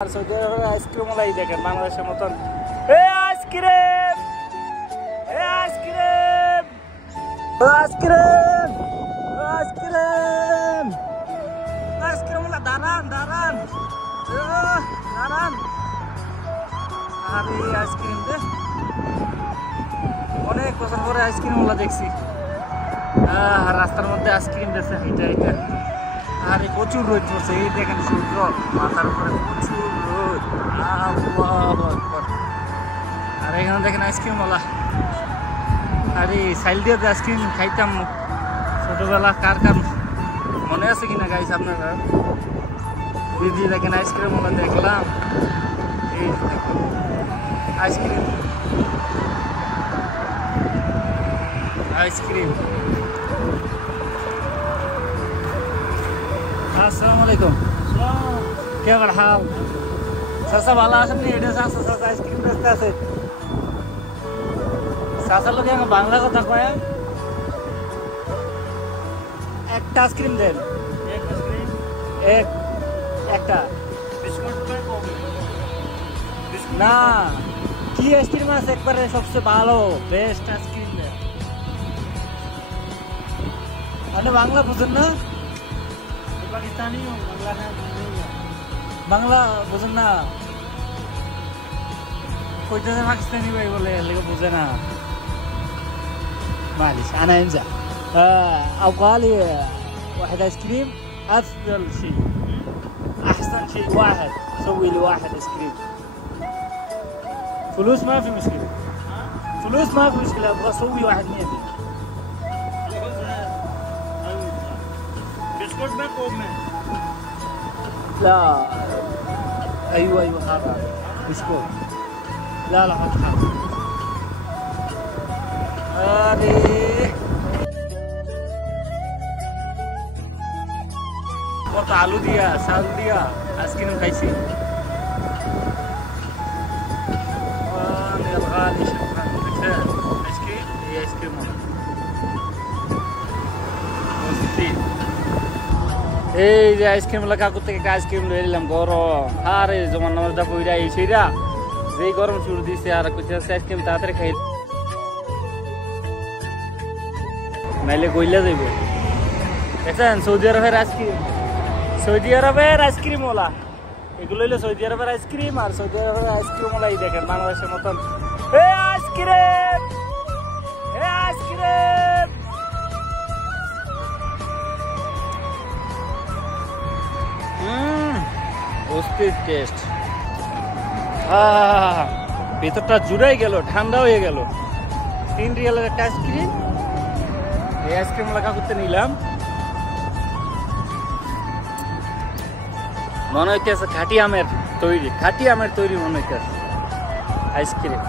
সৌদি আরবের আইসক্রিমওয়ালাই দেখেন বাংলাদেশের মতন। আইসক্রিম আইসক্রিম আইসক্রিম আইসক্রিম আইসক্রিমওয়ালা দাঁড়ান দাঁড়ান দাঁড়ান। আরে আইসক্রিম দে, অনেক বছর পরে আইসক্রিমওয়ালা দেখছি। রাস্তার মধ্যে আইসক্রিম দিচ্ছে হাইটা হাইটা। আরে প্রচুর রোদ পড়ছে, এই দেখেন সূর্য মাথার উপরে প্রচুর রোদ। আর এখানে দেখেন আইসক্রিমওয়ালা। আরে সাইল দিয়ে আইসক্রিম খাইতাম ছোটবেলা, কার কার মনে আছে কিনা গাইস আপনারা? দিদি দেখেন আইসক্রিমওয়ালা দেখলাম। এই আইসক্রিম আইসক্রিম। अस्सलाम वालेकुम, क्या हाल? सासा भाला आছেন নি? এটা সাসা সাসা আইসক্রিম বেচতে আছে। সাসা লোকে বাংলা কথা কয়। একটা আইসক্রিম দেন। এক আইসক্রিম একটা বিস্কুট না, কি আইসক্রিম আছে একবারে সবচেয়ে ভালো বেস্ট আইসক্রিম দেন। আপনি বাংলা বুঝেন না? पाकिस्तानी हो, बांग्ला बांग्ला बुझे ना, कोई तो पाकिस्तानी भाई बोले लेकिन बुझे ना। معلش أنا إنزع أبغى لي واحد آيس كريم. أفضل شيء أحسن شيء واحد، سوي لي واحد آيس كريم. فلوس ما في مشكلة، فلوس ما في مشكلة، أبغى أسوي واحد 100. بسكوت में कोक में لا ايوه هذا بسكوت لا حط هذه কত আলু দিয়া চাল দিয়া আইসক্রিম খাইছি। الغالي شكرا আইসক্রিম এই আইসক্রিম এই যে আইসক্রিম কাকুর থেকে আইসক্রিম লয়ে নিলাম গরম। আরে জমান নামাজটা বইরা এই সেইরা যেই গরম শুরু দিছে আর কইছে আইসক্রিম তাড়াতাড়ি খাই নাইলে গইলা যাইব। দেখেন সৌদি আরবের আইসক্রিম, সৌদি আরবের আইসক্রিম ওলা এগুলো হইলো সৌদি আরবের আইসক্রিম। আর সৌদি আরবের আইসক্রিম ওলাই দেখেন বাংলাদেশের মতন। আইসক্রিম আইসক্রিম অস্থির টেস্ট। ভেতরটা জুড়াই গেল, ঠান্ডা হয়ে গেল। 3 রিয়ালের একটা আইসক্রিম। এই আইসক্রিম লাগা করতে নিলাম, মনে হইতেছে খাঁটি আমের তৈরি, খাঁটি আমের তৈরি মনে হইতেছে আইসক্রিম।